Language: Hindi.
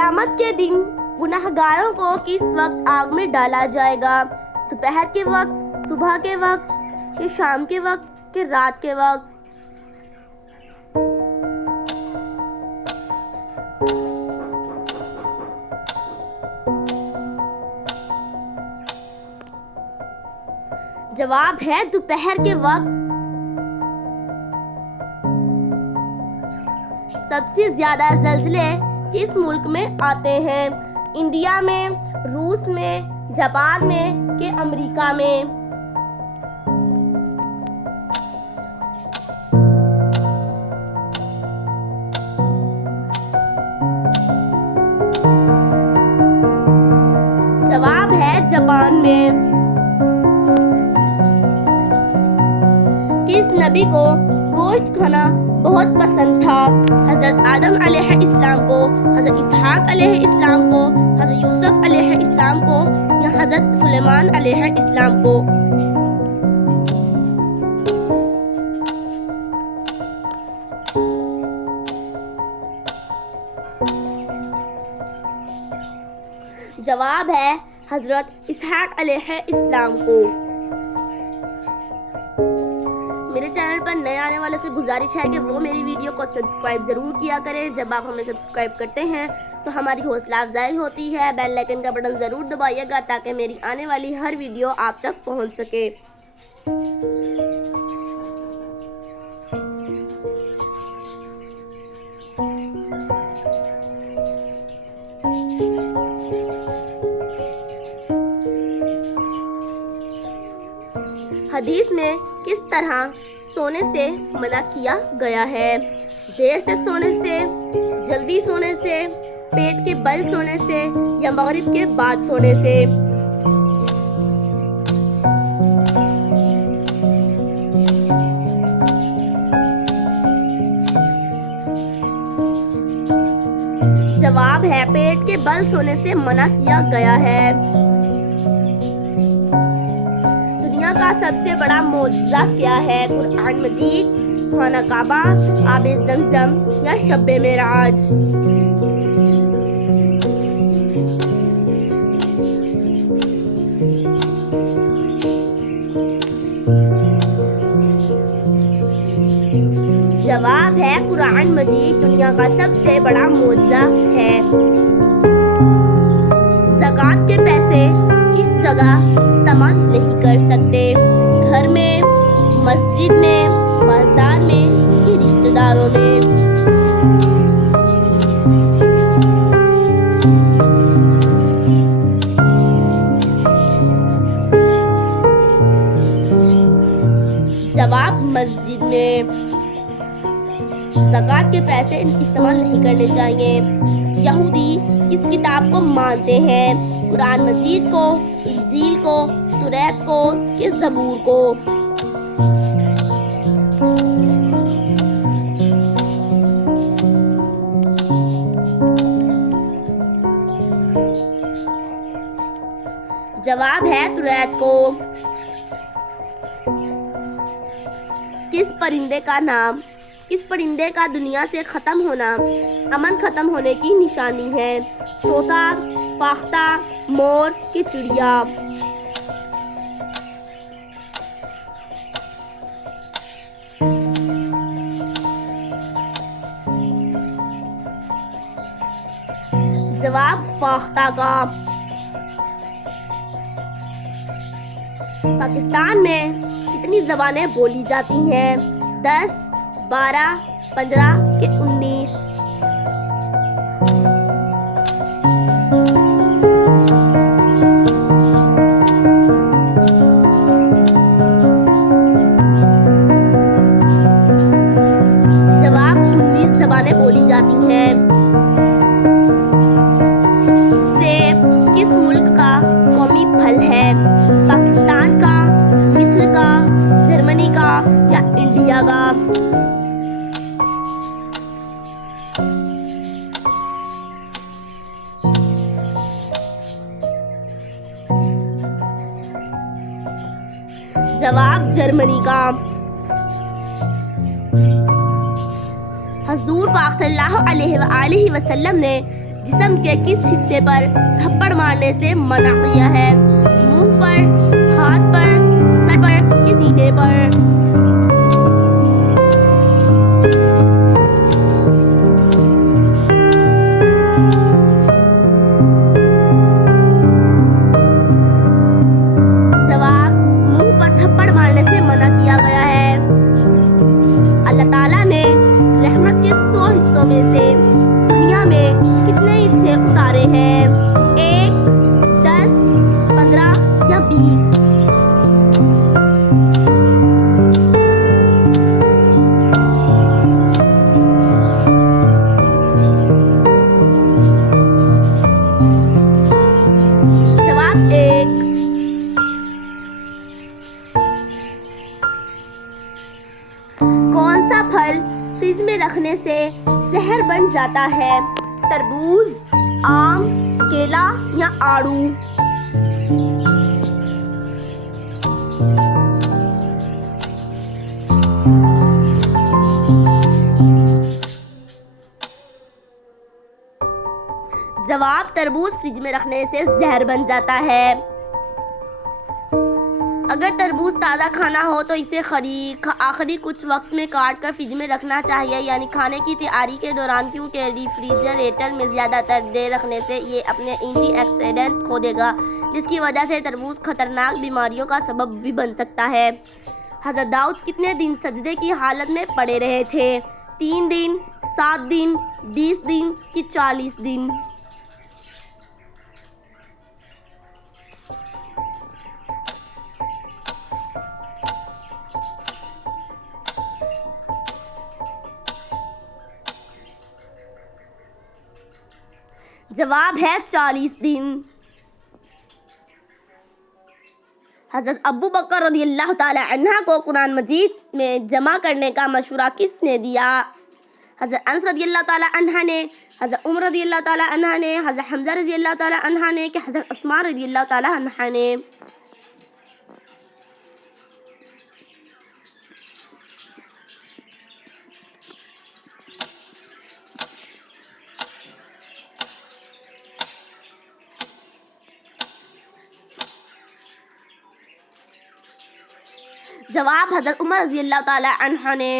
क़यामत के दिन गुनहगारों को किस वक्त आग में डाला जाएगा? दोपहर के वक्त, सुबह के वक्त, कि शाम के वक्त, कि रात के वक्त? जवाब है दोपहर के वक्त। सबसे ज्यादा ज़लज़ले किस मुल्क में आते हैं? इंडिया में, रूस में, जापान में, कि अमेरिका में? जवाब है जापान में। किस नबी को गोश्त खाना बहुत पसंद था? हज़रत आदम अलैहिस्सलाम को, हज़रत इसहाक अलैहिस्सलाम को, हज़रत यूसुफ अलैहिस्सलाम को, या हज़रत सुलेमान अलैहिस्सलाम को? जवाब है हज़रत इसहाक अलैहिस्सलाम को। मेरे चैनल पर नए आने वालों से गुजारिश है कि वो मेरी वीडियो को सब्सक्राइब ज़रूर किया करें। जब आप हमें सब्सक्राइब करते हैं तो हमारी हौसला अफजाई होती है। बेल आइकन का बटन ज़रूर दबाइएगा ताकि मेरी आने वाली हर वीडियो आप तक पहुंच सके। हदीस में किस तरह सोने से मना किया गया है? देर से सोने से, जल्दी सोने से, पेट के बल सोने से, या मगरिब के बाद सोने से? जवाब है पेट के बल सोने से मना किया गया है। दुनिया का सबसे बड़ा मोअज़्ज़ा क्या है? कुरान मजीद, खाना काबा, आबे ज़मज़म, या शब्बे मेराज? जवाब है कुरान मजीद दुनिया का सबसे बड़ा मोअज़्ज़ा है। ज़कात के पैसे किस जगह इस्तेमाल नहीं कर सकते? घर में, मस्जिद में, बाजार में, कि रिश्तेदारों में? जवाब मस्जिद में। ज़कात के पैसे इस्तेमाल नहीं करने चाहिए। यहूदी किस किताब को मानते हैं? कुरान मजीद को, इंजील को, तौरात को, कि ज़बूर को? जवाब है तौरात को। किस परिंदे का दुनिया से खत्म होना अमन खत्म होने की निशानी है? तोता, फाख्ता, मोर, कि चिड़िया? जवाब फाख्ता का। पाकिस्तान में कितनी ज़बानें बोली जाती हैं? 10, 12, 15, कि 19? जवाब 19 ज़बानें बोली जाती हैं। सेब किस मुल्क का कौमी फल है? पाकिस्तान का, मिस्र का, जर्मनी का, या इंडिया का? जवाब जर्मनी का। हजूर पाक सल्लल्लाहु अलैहि वसल्लम ने जिस्म के किस हिस्से पर थप्पड़ मारने से मना किया है? मुंह पर, हाथ पर, सर पर कि सीने पर? जवाब, मुंह पर थप्पड़ मारने से मना किया गया है। अल्लाह ताला ने रहमत के 100 हिस्सों में से दुनिया में कितने हिस्से उतारे हैं? 1, 10, 15 या 20? जवाब 1। कौन सा फल फ्रिज में रखने से जहर बन जाता है? तरबूज, आम, केला या आड़ू? जवाब, तरबूज फ्रिज में रखने से जहर बन जाता है। अगर तरबूज ताज़ा खाना हो तो इसे आखिरी कुछ वक्त में काट कर फ्रिज में रखना चाहिए, यानी खाने की तैयारी के दौरान, क्योंकि रेफ्रिजरेटर में ज़्यादातर देर रखने से ये अपने एंटीऑक्सीडेंट खो देगा, जिसकी वजह से तरबूज खतरनाक बीमारियों का सबब भी बन सकता है। हज़रत दाऊद कितने दिन सजदे की हालत में पड़े रहे थे? 3 दिन, 7 दिन, 20 दिन कि 40 दिन? जवाब है 40 दिन। हज़रत अबू बकर रज़ियल्लाहु ताला अन्हा को कुरान मजीद में जमा करने का मशवरा किसने दिया? हज़रत अनस रज़ियल्लाहु ताला अन्हा ने, हज़रत उमर रज़ियल्लाहु ताला अन्हा ने, हज़रत हमज़ा रज़ियल्लाहु ताला अन्हा ने कि हज़रत उस्मान रज़ियल्लाहु ताला अन्हा ने? जवाब, हज़रत उमर रज़ियल्लाहु ताला अन्हा ने।